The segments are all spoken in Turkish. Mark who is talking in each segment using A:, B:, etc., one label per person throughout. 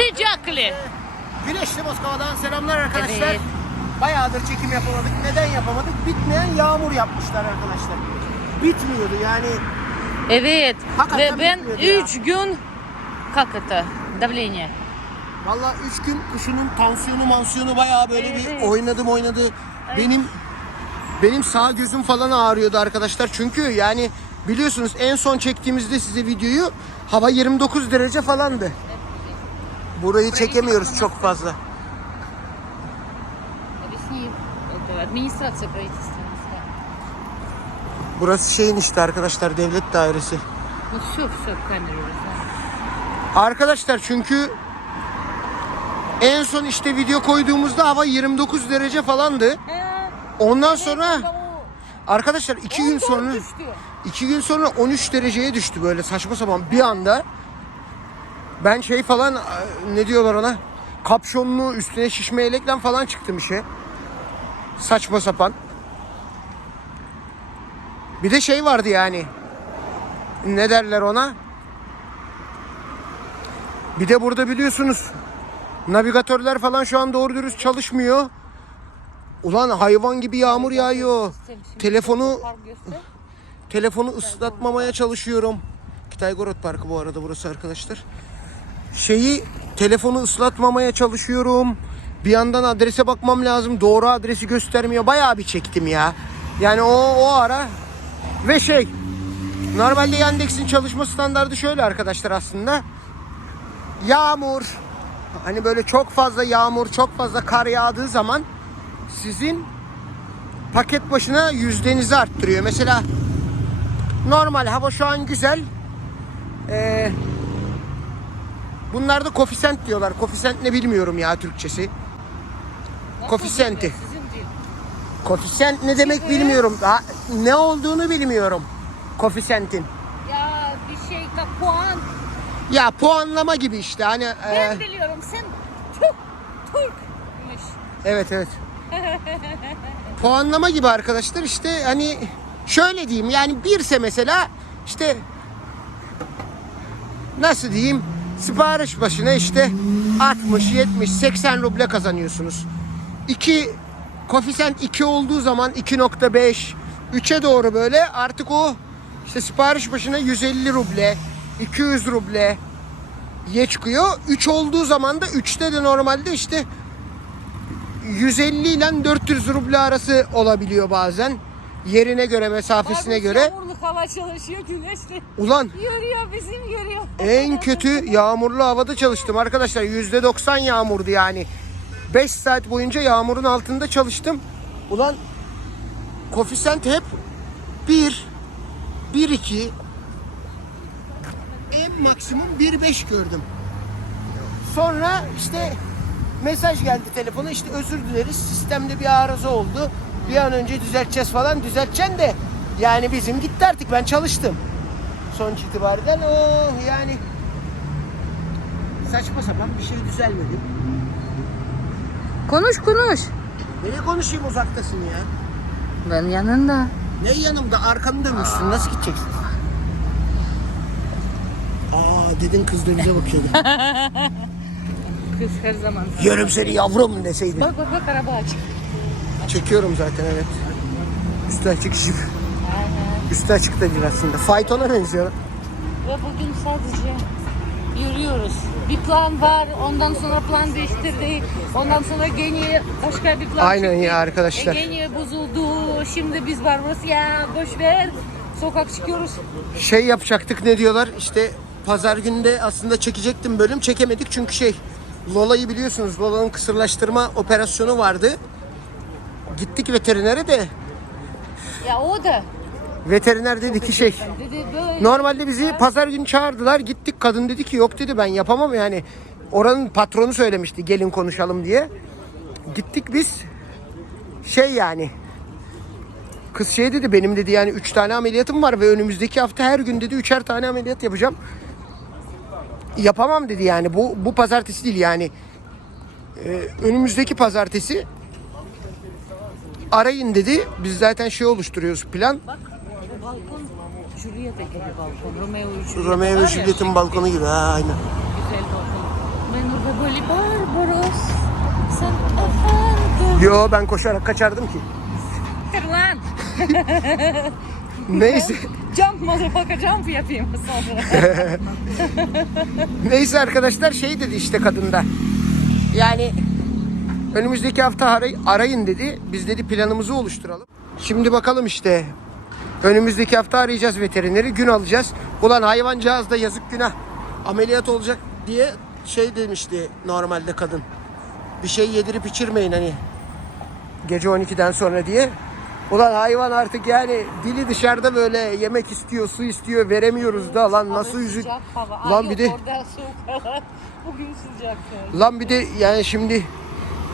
A: Sıcaklı.
B: Güneşli Moskova'dan selamlar arkadaşlar.
A: Evet.
B: Bayağıdır çekim yapamadık. Neden yapamadık? Bitmeyen yağmur yapmışlar arkadaşlar. Bitmiyordu yani.
A: Evet.
B: Hakikaten
A: Ve ben
B: bitmiyordu ya.
A: 3 gün как это? Давление.
B: Vallahi 3 gün kuşunun tansiyonu mansiyonu bayağı böyle
A: Evet.
B: bir oynadım oynadı. Benim benim sağ gözüm falan ağrıyordu arkadaşlar. Çünkü yani biliyorsunuz en son çektiğimizde size videoyu hava 29 derece falandı. Burayı çekemiyoruz çok fazla.
A: Объясни. Это администрация правительства.
B: Burası şeyin işte arkadaşlar devlet dairesi.
A: Ну все, все, в камеру уже знаю.
B: Arkadaşlar çünkü en son işte video koyduğumuzda hava 29 derece falandı. Ondan sonra arkadaşlar iki gün sonra iki gün sonra 13 dereceye düştü böyle saçma sapan bir anda. Ben şey falan ne diyorlar ona? Kapşonlu üstüne şişme elekten falan çıktım işe. Saçma sapan. Bir de şey vardı yani. Ne derler ona? Bir de burada biliyorsunuz navigatörler falan şu an doğru dürüst çalışmıyor. Ulan hayvan gibi yağmur yağıyor. Telefonu telefonu ıslatmamaya çalışıyorum. Kitay-Gorod Parkı bu arada burası arkadaşlar. Şeyi telefonu ıslatmamaya çalışıyorum. Bir yandan adrese bakmam lazım. Doğru adresi göstermiyor. Bayağı bir çektim ya. Yani o o ara ve şey normalde Yandex'in çalışma standardı şöyle arkadaşlar aslında. Yağmur hani böyle çok fazla yağmur, çok fazla kar yağdığı zaman sizin paket başına yüzdenizi arttırıyor. Mesela normal hava şu an güzel. Ee, Bunlarda kofisent diyorlar. Kofisent ne bilmiyorum ya Türkçesi.
A: Kofisenti.
B: Kofisent ne demek bilmiyorum. Daha ne olduğunu bilmiyorum. Kofisentin.
A: Ya bir şey ka puan.
B: Ya puanlama gibi işte hani. e,
A: Ben biliyorum sen Türk Türkmüş.
B: Evet evet. Puanlama gibi arkadaşlar işte hani şöyle diyeyim yani birse mesela işte nasıl diyeyim sipariş başına işte 60, 70, 80 ruble kazanıyorsunuz. 2 koefisient 2 olduğu zaman 2.5 3'e doğru böyle artık o işte sipariş başına 150 ruble 200 ruble ye çıkıyor. 3 olduğu zaman da 3'te de normalde işte 150 ile 400 ruble arası olabiliyor bazen. Yerine göre, mesafesine
A: Bazen
B: göre.
A: Yağmurlu hava çalışıyor güneşli.
B: Ulan
A: Yürüyor bizim yürüyor.
B: en kötü yağmurlu havada çalıştım arkadaşlar. %90 yağmurdu yani. 5 saat boyunca yağmurun altında çalıştım. Ulan koefisient hep 1 1 2 en maksimum 1 5 gördüm. Sonra işte mesaj geldi telefona işte özür dileriz sistemde bir arıza oldu. Bir an önce düzelteceğiz falan düzelteceksin de yani bizim gitti artık ben çalıştım. Sonuç itibariyle o yani saçma sapan bir şey düzelmedi.
A: Konuş konuş.
B: Nereye konuşayım uzaktasın ya?
A: Ben yanında.
B: Ne yanımda arkanı dönmüşsün nasıl gideceksin? Aa dedin kız da bize bakıyordu.
A: Kız her zaman.
B: Yerim seni yavrum deseydin.
A: Bak bak bak araba açık.
B: Çekiyorum zaten evet. Üstü açık jip. Üstü açık da değil aslında. Faytona benziyor.
A: Ve bugün sadece yürüyoruz. Bir plan var, ondan sonra plan değiştirdik. Ondan sonra gene başka bir plan
B: Aynen
A: çıktı.
B: ya arkadaşlar.
A: E, gene bozuldu. Şimdi biz var burası ya boş ver. Sokak çıkıyoruz.
B: Şey yapacaktık ne diyorlar işte pazar günü de aslında çekecektim bölüm çekemedik çünkü şey Lola'yı biliyorsunuz Lola'nın kısırlaştırma operasyonu vardı. Gittik veterinere de
A: Ya o da
B: veteriner dedi ki şey
A: dedi böyle.
B: normalde bizi pazar günü çağırdılar gittik kadın dedi ki yok dedi ben yapamam yani oranın patronu söylemişti gelin konuşalım diye. Gittik biz şey yani Kız şey dedi benim dedi yani 3 tane ameliyatım var ve önümüzdeki hafta her gün dedi üçer tane ameliyat yapacağım. Yapamam dedi yani bu bu pazartesi değil yani. Ee, önümüzdeki pazartesi arayın dedi. Biz zaten şey oluşturuyoruz plan.
A: Bak bu balkon Juliet'teki bir balkon. Romeo ve Juliet.
B: Romeo
A: var
B: ve
A: ya,
B: Juliet'in balkonu gibi. Ha, aynen.
A: Güzel balkon. Ben orada böyle Barbaros. Sen efendim.
B: Yo ben koşarak kaçardım ki.
A: Lan.
B: Neyse.
A: Jump motherfucker jump yapayım sonra.
B: Neyse arkadaşlar şey dedi işte kadında. Yani önümüzdeki hafta aray- arayın dedi. Biz dedi planımızı oluşturalım. Şimdi bakalım işte. Önümüzdeki hafta arayacağız veterineri. Gün alacağız. Ulan hayvancağız da yazık günah. Ameliyat olacak diye şey demişti normalde kadın. Bir şey yedirip içirmeyin hani. Gece 12'den sonra diye. Ulan hayvan artık yani dili dışarıda böyle yemek istiyor, su istiyor, veremiyoruz da lan nasıl üzük.
A: Sıcak hava.
B: Lan bir de.
A: Bugün sıcak.
B: Lan bir de yani şimdi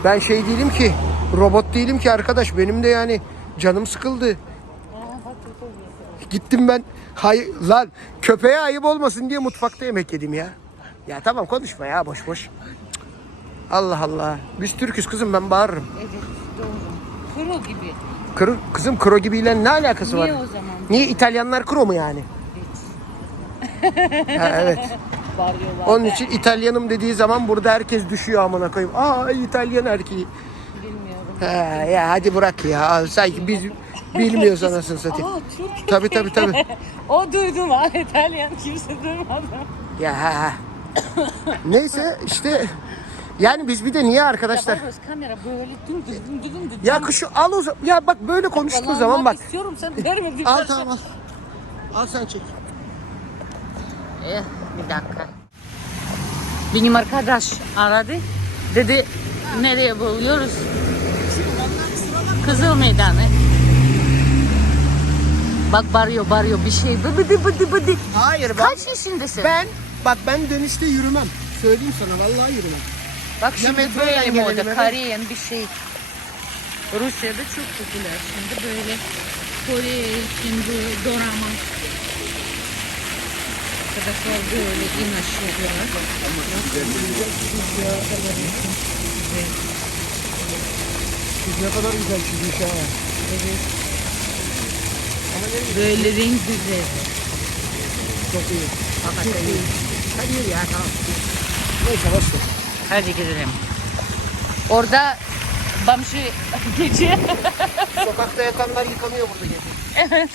B: ben şey değilim ki robot değilim ki arkadaş benim de yani canım sıkıldı. Gittim ben hay lan köpeğe ayıp olmasın diye mutfakta yemek yedim ya. Ya tamam konuşma ya boş boş. Cık. Allah Allah. Biz Türküz kızım ben bağırırım.
A: Evet doğru. Kuru gibi.
B: Kro, kızım kro gibiyle ne alakası
A: Niye
B: var?
A: o zaman?
B: Niye İtalyanlar kro mu yani? ha, evet.
A: Varıyorlar.
B: Onun için İtalyanım dediği zaman burada herkes düşüyor amına koyayım. Aa İtalyan erkeği.
A: Bilmiyorum.
B: Ha, ya hadi bırak ya. Al, Sanki biz bilmiyoruz anasını satayım.
A: Aa Türk.
B: Tabii tabii tabii.
A: o duydum ha İtalyan kimse duymadı.
B: Ya ha, ha. Neyse işte yani biz bir de niye arkadaşlar?
A: Ya Barbaros kamera böyle düm düm düm düm düm.
B: Ya kuşu al o zaman. Ya bak böyle konuştuğu zaman bak.
A: istiyorum sen vermedin.
B: Al tamam al. Al sen çek.
A: Eh, bir dakika. Benim arkadaş aradı. Dedi nereye buluyoruz? Kızıl Meydanı. Bak bağırıyor bağırıyor bir şey. Bıdı bıdı bıdı.
B: Hayır ben,
A: Kaç yaşındasın?
B: ben bak ben dönüşte yürümem. Söyleyeyim sana vallahi yürümem.
A: Bak şimdi böyle
B: gelelim
A: moda.
B: eve.
A: Koreyan bir şey. Rusya'da çok popüler şimdi böyle Kore, Hindu, dorama. Arkadaşlar böyle in aşağıya.
B: Kız ne kadar güzel çizmiş ha.
A: Böyle renk güzel.
B: Çok iyi.
A: Hakikaten iyi.
B: Hadi ya tamam. Neyse ver.
A: Hadi gidelim. Orada Bamşı gece
B: Sokakta yatanlar yıkanıyor burada gece. Evet.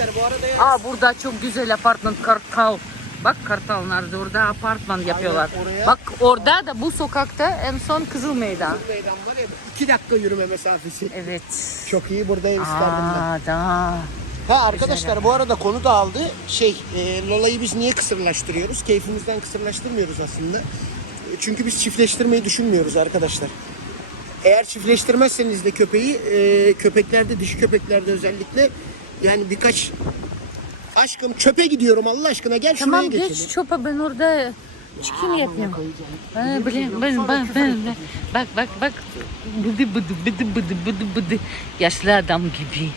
B: Arkadaşlar bu arada.
A: Aa burada çok güzel apartman Kartal. Bak Kartal nerede orada apartman yapıyorlar.
B: oraya-
A: Bak orada da bu sokakta en son Kızıl Meydan.
B: Meydan var ya. iki dakika yürüme mesafesi.
A: Evet.
B: Çok iyi burada ev isterdim ben.
A: Aa da.
B: Ha arkadaşlar bu arada konu dağıldı. Şey e, Lola'yı biz niye kısırlaştırıyoruz? Keyfimizden kısırlaştırmıyoruz aslında. E, Çünkü biz çiftleştirmeyi düşünmüyoruz arkadaşlar. Eğer çiftleştirmezseniz de köpeği e, köpeklerde dişi köpeklerde özellikle yani birkaç aşkım çöpe gidiyorum Allah aşkına gel şuraya
A: Tamam
B: geçelim.
A: geç çopa ben orada çekim yapayım. Ha, bileyim, ben, ben, ben, ben. Bak bak bak. Bıdı bıdı bıdı bıdı bıdı bıdı. Yaşlı adam gibi.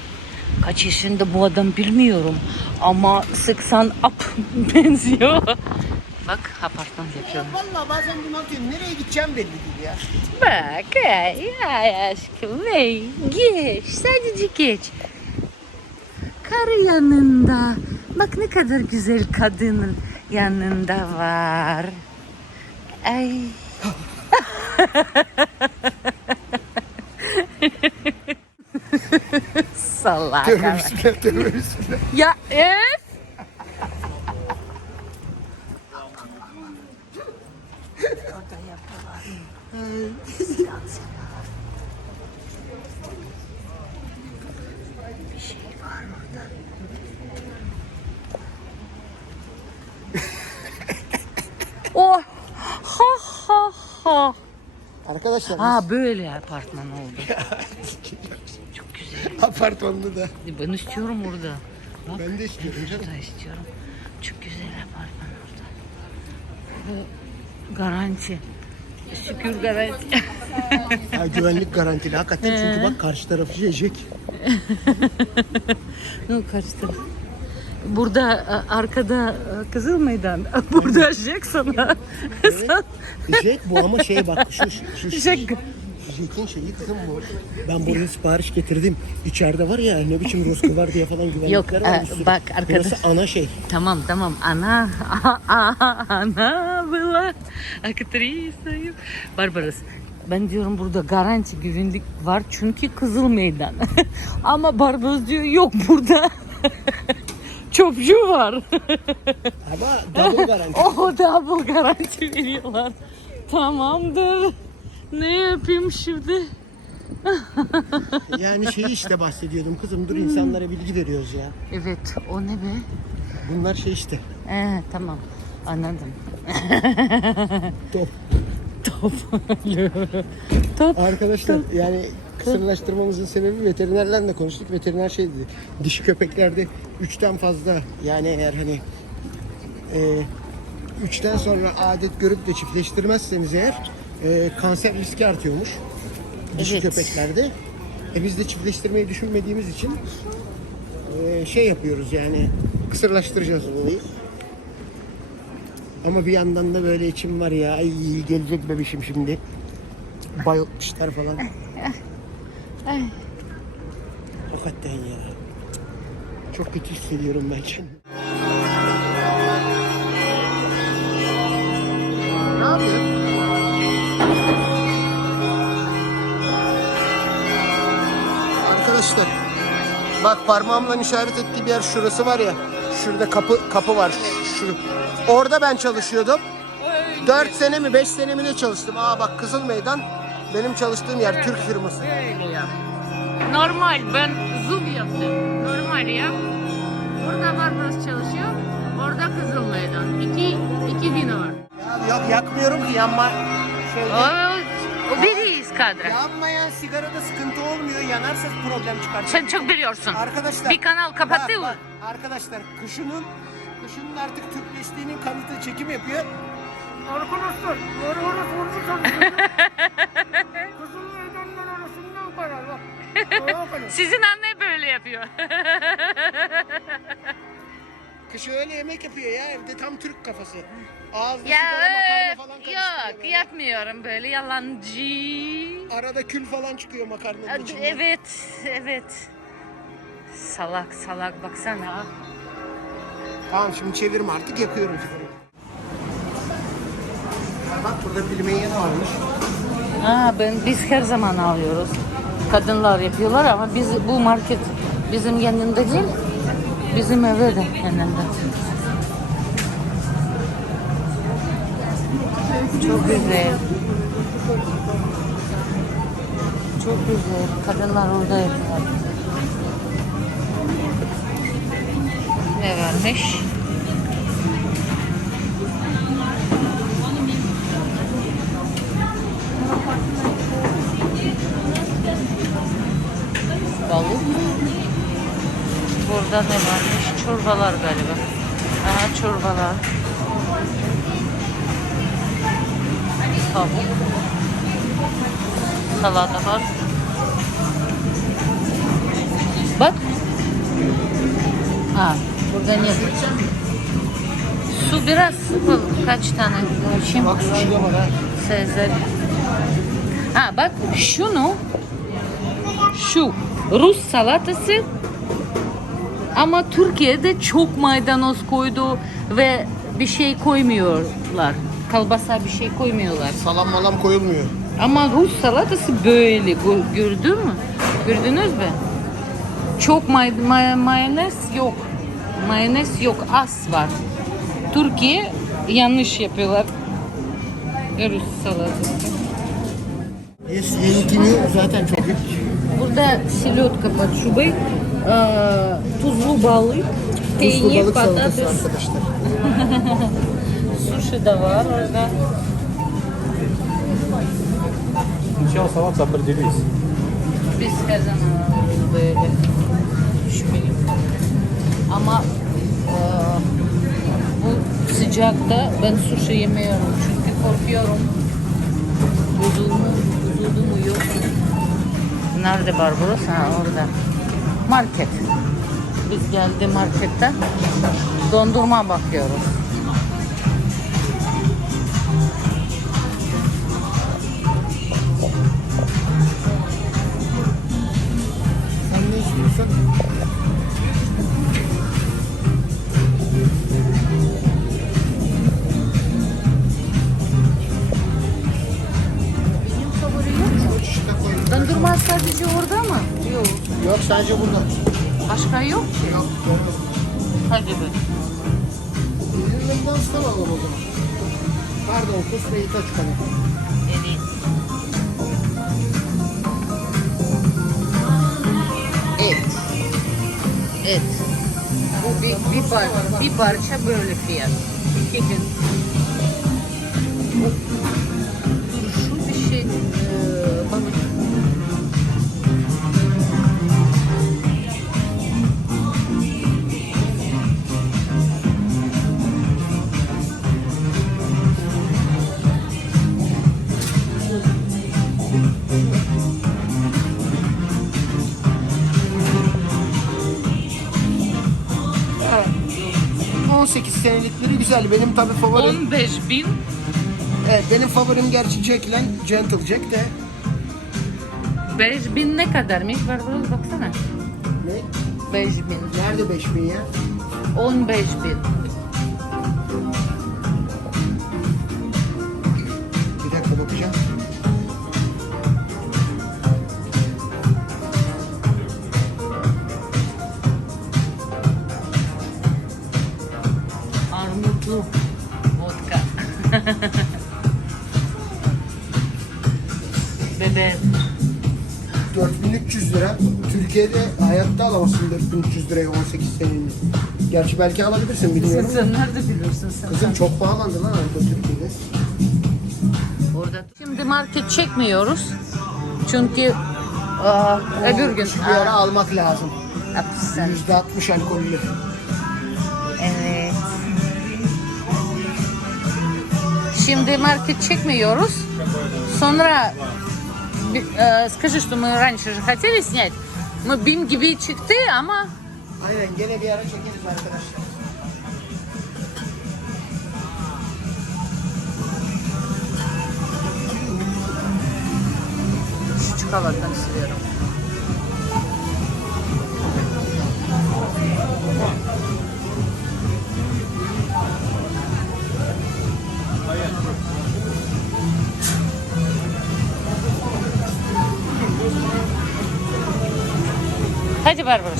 A: Kaç yaşında bu adam bilmiyorum. Ama 80 up benziyor. Bak apartman yapıyorum.
B: Vallahi bazen bunaltıyorum. Nereye gideceğim belli değil ya.
A: Bak ay, ay aşkım ay, geç sadece geç. Karı yanında. Bak ne kadar güzel kadının yanında var. Ay. Salak.
B: Tövbe bismillah tövbe bismillah.
A: Ya öf. Oh. Ha ha ha.
B: Arkadaşlar
A: Ha böyle apartman oldu. Çok güzel.
B: biz apartmanda da.
A: Ben istiyorum orada. Bak.
B: Ben de istiyorum canım.
A: Şurada istiyorum. Çok güzel apartman orada. Bu garanti. Şükür garanti.
B: Ha, güvenlik garantili hakikaten çünkü bak karşı tarafı yiyecek.
A: ne kaçtı? Burada e, arkada e, Kızıl Meydan. Burada Jack sana. Sen-
B: Jack bu ama şey bak şu şu, şu
A: Jack.
B: Jack'in şeyi kızım bu. Ben buraya sipariş getirdim. İçeride var ya ne biçim Roscoe var diye falan güvenlikler
A: Yok,
B: var.
A: e,
B: bir sürü.
A: bak arkadaş-
B: Burası ana şey.
A: Tamam tamam ana ana была aktrисою. Barbaros. Ben diyorum burada garanti güvenlik var çünkü Kızıl Meydan. Ama Barbaros diyor yok burada. Çöpçü var.
B: Ama double garanti.
A: o double garanti veriyorlar. Tamamdır. Ne yapayım şimdi?
B: yani şey işte bahsediyordum kızım. Dur insanlara bilgi veriyoruz ya.
A: Evet o ne be?
B: Bunlar şey işte.
A: Ee, tamam anladım.
B: Top.
A: Top. Top.
B: Arkadaşlar yani kısırlaştırmamızın sebebi veterinerlerle konuştuk. Veteriner şey dedi. Dişi köpeklerde üçten fazla yani eğer hani e, üçten sonra adet görüp de çiftleştirmezseniz eğer e, kanser riski artıyormuş. Dişi
A: Evet.
B: köpeklerde. E biz de çiftleştirmeyi düşünmediğimiz için e, şey yapıyoruz yani kısırlaştıracağız olayı. Ama bir yandan da böyle içim var ya ay gelecek bebişim şimdi. Bayıltmışlar falan.
A: Ay.
B: Hakikaten ya. Çok kötü hissediyorum ben şimdi. Ne yapıyorsun? Arkadaşlar bak parmağımla işaret ettiği bir yer şurası var ya. Şurada kapı kapı var. Şu, orada ben çalışıyordum. 4 sene mi 5 sene mi ne çalıştım. Aa bak Kızıl Meydan benim çalıştığım yer Türk firması.
A: Öyle yap. Normal ben zoom yaptım. Normal yap. Burada Barbaros çalışıyor. Orada Kızıl Meydan. İki, iki bina var.
B: Ya yok yakmıyorum ki yanma. Şeyde,
A: O, biriyiz kadra.
B: yanmayan sigarada sıkıntı olmuyor. Yanarsa problem çıkar.
A: Sen çok biliyorsun.
B: Arkadaşlar.
A: Bir kanal
B: bak, bak, arkadaşlar kışının kışının artık Türkleştiğinin kanıtı çekim yapıyor.
C: Arkadaşlar, yarı orası vurmuş meydanlar arasından karar bak. Ayağa kalın.
A: Sizin anne böyle yapıyor.
B: Kış öyle yemek yapıyor ya evde tam Türk kafası. Ağızda
A: ya
B: sigara makarna falan karıştırıyor
A: yok
B: böyle.
A: yapmıyorum böyle yalancı.
B: Arada kül falan çıkıyor makarnanın içinde.
A: Evet, evet. Salak salak baksana.
B: Tamam şimdi çevirme artık yakıyorum Bak burada bilmeyen varmış.
A: Ha, ben biz her zaman alıyoruz. Kadınlar yapıyorlar ama biz bu market bizim yanında değil. Bizim evde de yanında. Çok güzel. Çok güzel. Kadınlar orada yapıyorlar. Ne balık. Burada ne varmış? Çorbalar galiba. Aha çorbalar. Tavuk. Salata var. Bak. Ha, burada ne? Su biraz. Kaç tane? Şimdi
B: Bak var ha.
A: Sezer. Ha bak şunu şu Rus salatası ama Türkiye'de çok maydanoz koydu ve bir şey koymuyorlar. Kalbasa bir şey koymuyorlar.
B: Salam malam koyulmuyor.
A: Ama Rus salatası böyle Gö- gördün mü? Gördünüz mü? Çok may may- mayonez yok. Mayonez yok az var. Türkiye yanlış yapıyorlar. Rus salatası.
B: Yes, yeni zaten çok iyi.
A: Burada селедка под шубой, э, tuzlu balık,
B: Tuzlu
A: peynir,
B: balık salatası
A: patates,
B: arkadaşlar.
A: sushi da var orada.
D: Сначала салат определись.
A: Biz her zaman alıyoruz böyle şüpheli. Ama e, bu sıcakta ben suşi şey yemiyorum çünkü korkuyorum. Bozulma, bozuldu mu yok Nerede Barbaros? Ha orada. Market. Biz geldi marketten dondurma bakıyoruz. Sen ne istiyorsun? Dondurma sadece orada mı? Yok.
B: Yok sadece burada.
A: Başka yok ki.
B: Yok.
A: Hadi be.
B: Bizim danstan alalım o zaman. Pardon kusmayı da çıkalım.
A: Evet. Et. Et. Bu bir, bir, par bir parça böyle fiyat. İki gün.
B: Güzel. Benim tabii favorim.
A: 15 bin.
B: Evet, benim favorim gerçi Jack lan. Gentle Jack de.
A: 5 bin ne kadarmış? Var burada baksana.
B: Ne?
A: 5 bin.
B: Nerede 5000 ya?
A: 15 bin.
B: Türkiye'de hayatta alamazsın 4300 liraya 18 senenin. Gerçi belki alabilirsin bilmiyorum.
A: Sen nerede biliyorsun sen?
B: Kızım çok pahalandı lan orada Türkiye'de.
A: Orada. Şimdi market çekmiyoruz. Çünkü aa, öbür gün.
B: Şu bir ara almak lazım.
A: Aa, sen.
B: %60 alkollü.
A: Evet. Şimdi market çekmiyoruz. Sonra би- э, скажи, что мы раньше же хотели снять. Мы BİM gibi çıktı ama
B: Aynen gene bir ara çekeriz arkadaşlar.
A: şu çikolatanı istiyorum. Hadi Barbaros.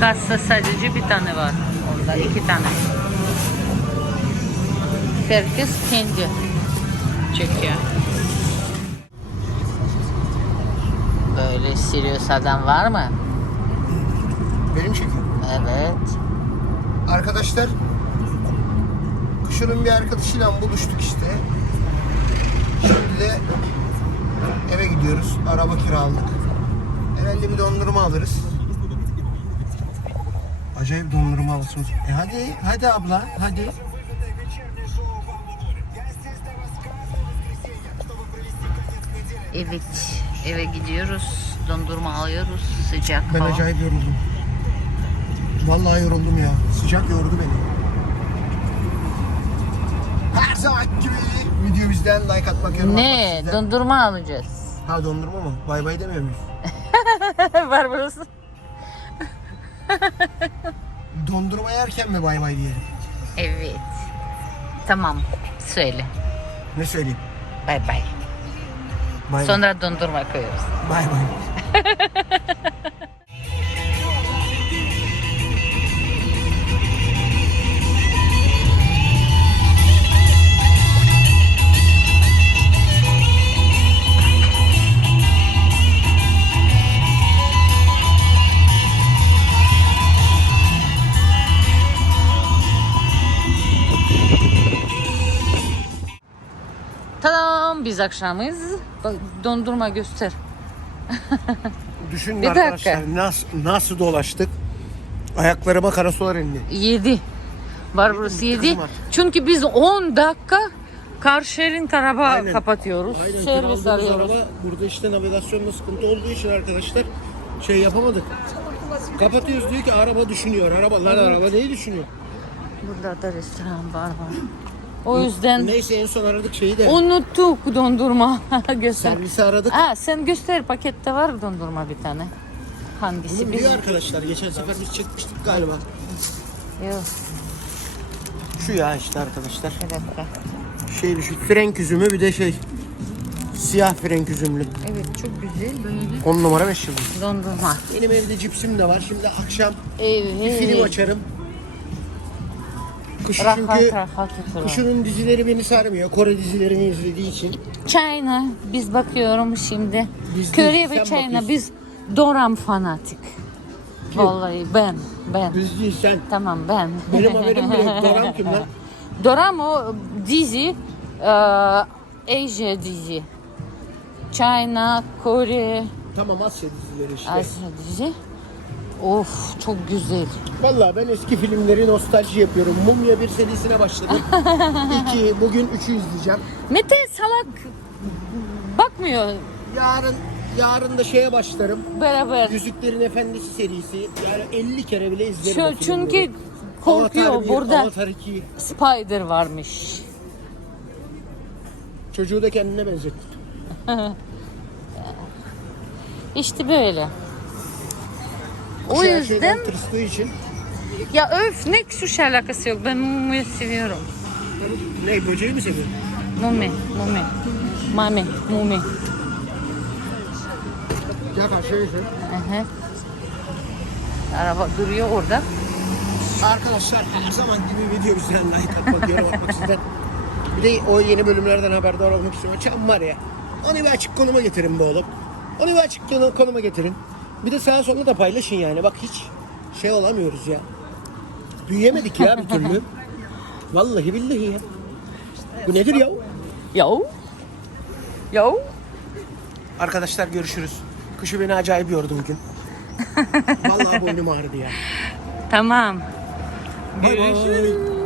A: Kassa sadece bir tane var. Orada iki tane. Herkes kendi çekiyor. Böyle serious adam var mı?
B: Benim şekerim.
A: Evet.
B: Arkadaşlar Kışır'ın bir arkadaşıyla buluştuk işte. Şimdi de eve gidiyoruz. Araba kiraladık. Herhalde bir dondurma alırız. Acayip dondurma alışımız. E hadi, hadi abla, hadi.
A: Evet. Eve gidiyoruz. Dondurma alıyoruz. Sıcak
B: Ben
A: hava.
B: acayip yoruldum. Vallahi yoruldum ya. Sıcak yordu beni. Her zaman gibi video bizden like atmak, yorum
A: Ne?
B: sizden.
A: Dondurma alacağız.
B: Ha dondurma mı? Bay bay demiyor muyuz?
A: var burası.
B: Dondurma yerken mi bay bay diyelim?
A: Evet. Tamam. Söyle.
B: Ne söyleyeyim?
A: Bay bay.
B: Bay bay.
A: Sonra dondurma koyuyoruz.
B: Bay bay.
A: Biz akşamız. Dondurma göster.
B: Düşünün
A: Bir
B: arkadaşlar nasıl, nasıl dolaştık. Ayaklarıma karasular indi.
A: 7. Barbaros 7.
B: Kızım var.
A: Çünkü biz 10 dakika Karşehir'in araba
B: Aynen.
A: kapatıyoruz.
B: Aynen,
A: Servis arıyoruz.
B: Araba, burada işte navigasyonda sıkıntı olduğu için arkadaşlar şey yapamadık. Kapatıyoruz diyor ki araba düşünüyor. Araba lan araba neyi düşünüyor?
A: Burada da restoran var var. O yüzden
B: Neyse en son aradık şeyi de.
A: unuttuk dondurma. Göster.
B: Servisi aradık.
A: Aa, sen göster pakette var dondurma bir tane. Hangisi?
B: Bunu biliyor arkadaşlar. Geçen sefer biz çekmiştik galiba.
A: Yok,
B: Şu ya işte arkadaşlar.
A: bir dakika.
B: Şey düşün. Frenk üzümü bir de şey. Siyah frenk üzümlü.
A: Evet çok güzel böyle
B: 10 numara 5 yıldız.
A: dondurma.
B: Benim evde cipsim de var. Şimdi akşam
A: Evet.
B: film açarım. Kış çünkü kışının dizileri beni sarmıyor. Kore dizilerini izlediği için.
A: China biz bakıyorum şimdi.
B: Biz
A: Kore ve China
B: bakıyorsun.
A: biz Doram fanatik. Vallahi ben ben.
B: Biz değil sen.
A: Tamam ben.
B: Benim haberim bile yok. Doram kim lan?
A: Doram o dizi e, Asia dizi. China, Kore,
B: Tamam Asya dizileri işte.
A: Asya dizi. Of çok güzel.
B: Vallahi ben eski filmleri nostalji yapıyorum. Mumya bir serisine başladım. İki, bugün üçü izleyeceğim.
A: Mete salak bakmıyor
B: Yarın yarın da şeye başlarım.
A: beraber.
B: Yüzüklerin Efendisi serisi. Yani 50 kere bile izlerim.
A: Şu- çünkü korkuyor
B: Avatar bir,
A: burada
B: Avatar 2.
A: Spider varmış.
B: Çocuğu da kendine benzettim.
A: İşte böyle. O
B: Şey,
A: yüzden
B: şeyden tırstığı için.
A: ya öf ne suş alakası yok. Ben Mumu'yu seviyorum.
B: Ne böceği mi seviyorsun?
A: Mumi, Mumi. Mami, Mumi.
B: Ya karşıya geçelim.
A: Hı. Araba duruyor orada.
B: Arkadaşlar her zaman gibi video güzel like atmak, yorum atmak sizden. Bir de o yeni bölümlerden haberdar olmak istiyorum. Açam var ya. Onu bir açık konuma getirin be oğlum. Onu bir açık konu- konuma getirin. Bir de sağa sola da paylaşın yani. Bak hiç şey olamıyoruz ya. Büyüyemedik ya bir türlü. Vallahi billahi ya. Bu nedir ya?
A: Yo. Yo.
B: Arkadaşlar görüşürüz. Kışı beni acayip yordu bugün. Vallahi boynum ağrıdı ya.
A: Tamam.
B: Bay.